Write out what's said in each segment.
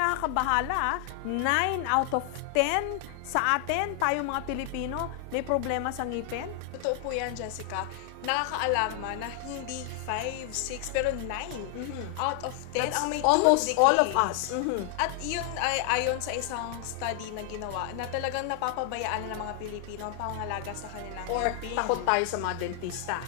nakakabahala. 9 out of 10 sa atin, tayong mga Pilipino, may problema sa ngipin. Totoo po yan, Jessica. Nakakaalarma na hindi 5, 6, pero 9 out of 10 ang may almost tooth decay. all of us. At yun ay ayon sa isang study na ginawa na talagang napapabayaan ng mga Pilipino ang pangangalaga sa kanilang ngipin. Takot tayo sa mga dentista.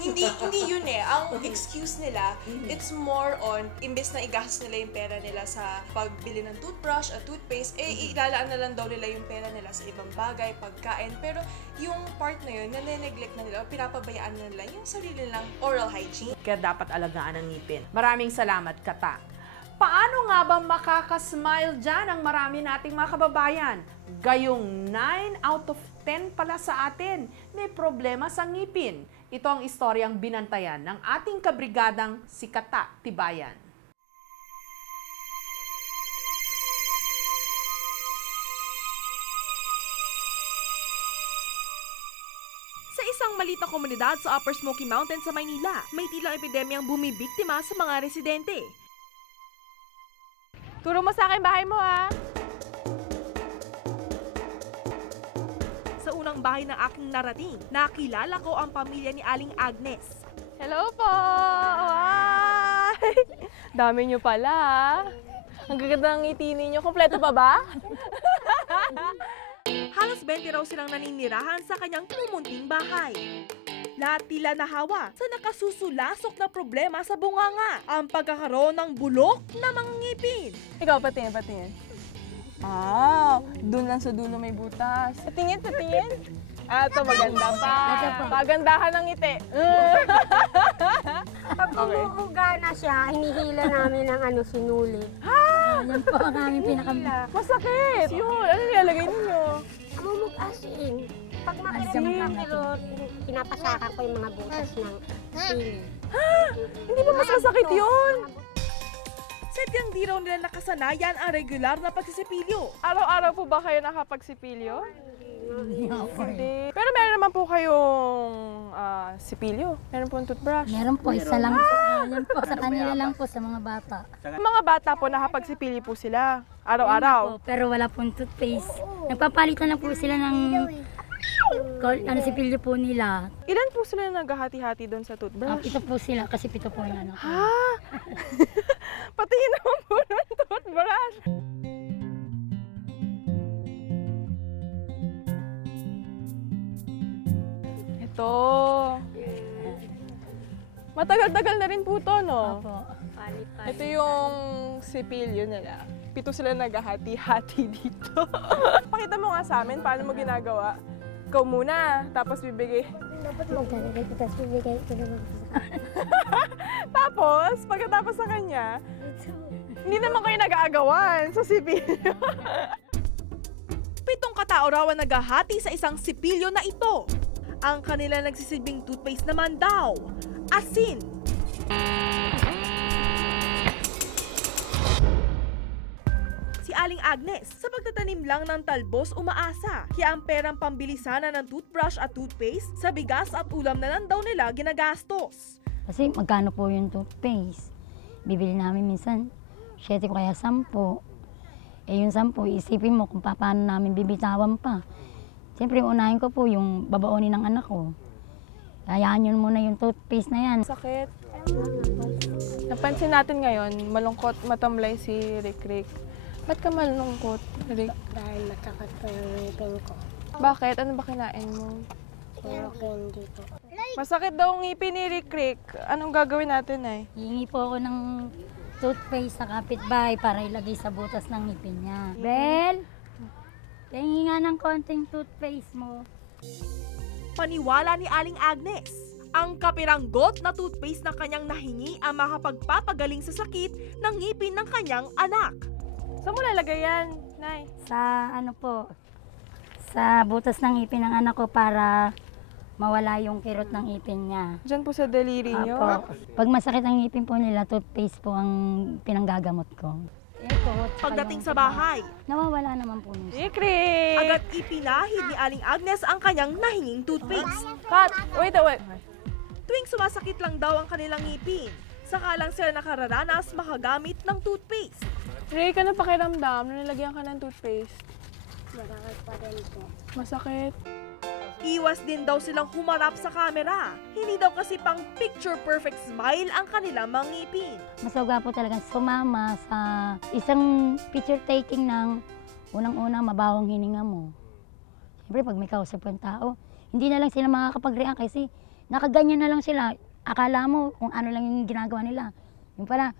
Hindi yun eh. Ang excuse nila, it's more on, imbes na igastos nila yung pera nila sa pagbili ng toothbrush at toothpaste, ilalaan na lang daw nila yung pera nila sa ibang bagay, pagkain. Pero yung part na yun, nane-neglect na nila o pinapabayaan na nila yung sarili nilang oral hygiene. Kaya dapat alagaan ang ngipin. Maraming salamat, Kata. Paano nga ba makakasmile dyan ang marami nating mga kababayan? Gayong 9 out of 10 pala sa atin may problema sa ngipin. Ito ang istoryang binantayan ng ating kabrigadang si Kata Tibayan. Sa isang maliit na komunidad sa Upper Smoky Mountain sa Maynila, may tilang epidemyang bumibiktima sa mga residente. Turo mo sa akin bahay mo, ha? Sa unang bahay ng aking narating, nakilala ko ang pamilya ni Aling Agnes. Hello po! Ay! Dami nyo pala, ha? Ang gaganda ng ngiti ninyo. Kompleto pa ba? Halos 20 raw silang naninirahan sa kanyang mumunting bahay. Lahat tila nahawa sa nakasusulasok na problema sa bunganga, ang pagkakaroon ng bulok na mga ngipin. Ikaw, patingin. Doon lang sa dulo may butas. Patingin. Ito, maganda pa. Pagandahan ng ngiti. Pag umuuga na siya, hinihila namin ng sinuli. Yan po ang aming pinakamula. Masakit! Yun, ano nilalagay ninyo? Amumugasin. Pag makiramdam pero pinapasakan ko yung mga butas ng sili. Hindi ba mas masakit yun? Sadyang di raw nila nakasanayan ang regular na pagsisipilyo. Araw-araw po ba kayo nakapagsipilyo? Hindi. Pero meron naman po kayong sipilyo? Meron po ang toothbrush? Meron po, isa lang po. Yan po, sa kanila lang po, sa mga bata. Mga bata po nakapagsipilyo po sila araw-araw. Pero wala pong toothpaste. Nagpapalitan lang po sila ng sipilyo po nila. Ilan po sila naghahati-hati doon sa toothbrush? Ito po sila, kasi pito po yung Ha? Patingin naman po ng toothbrush. Ito. Matagal-tagal na rin po to, no? Opo. Ito yung sipilyo nila. Pito sila naghahati-hati dito. Pakita mo nga sa amin paano mo ginagawa. Ikaw muna, tapos bibigay. Dapat maglalagay ko, tapos bibigay ko naman. Tapos, pagkatapos sa kanya, hindi naman kayo nag-aagawan sa sipilyo. 7 katao raw ang naghahati sa isang sipilyo na ito. Ang kanila nagsisilbing toothpaste naman daw, asin. Si Aling Agnes, sa pagtatanim lang ng talbos umaasa, kaya ang perang pambili sana ng toothbrush at toothpaste sa bigas at ulam na lang daw nila ginagastos. Kasi magkano po yung toothpaste? Bibili namin minsan 7 o kaya 10. Yung 10, isipin mo kung paano namin bibitawan pa. Siyempre, unahin ko po yung babaonin ng anak ko. Hayaan yun muna yung toothpaste na yan. Sakit. Napansin natin ngayon, malungkot, matamlay si Rick. Ba't ka malungkot, Rick? Dahil masakit po yung ngipin ko. Bakit? Ano ba kinain mo? Puro candy po. Masakit daw ang ngipin ni Rick. Anong gagawin natin ay? Hihingi po ako ng toothpaste sa kapitbahay para ilagay sa butas ng ngipin niya. Bel! Hingi nga ng konting toothpaste mo. Paniwala ni Aling Agnes, ang kapiranggot na toothpaste na kanyang nahingi ang makapagpapagaling sa sakit ng ngipin ng kanyang anak. Saan mo lalagay yan, Nay? Sa sa butas ng ngipin ng anak ko para mawala yung kirot ng ngipin niya. Diyan po sa daliri niyo? Opo. Pag masakit ang ngipin po nila, toothpaste po ang pinanggagamot ko. Pagdating sa bahay, nawawala naman po niya. Rick! Agad ipinahid ni Aling Agnes ang kanyang nahinging toothpaste. Cut! Wait. Tuwing sumasakit lang daw ang kanilang ngipin, Saka lang sila nakararanas makagamit ng toothpaste. Ray, ka na pakiramdam na nilagyan ka ng toothpaste? Masakit pa rin po. Masakit. Iwas din daw silang humarap sa camera. Hindi daw kasi pang picture-perfect smile ang kanilang mga ngipin. Masawga po talaga sumama sa isang picture taking ng unang-unang mabawang hininga mo. Siyempre, pag may kausap kang tao, hindi na lang sila makakapag-react kasi nakaganyan na lang sila. Akala mo kung ano lang yung ginagawa nila. Yung pala,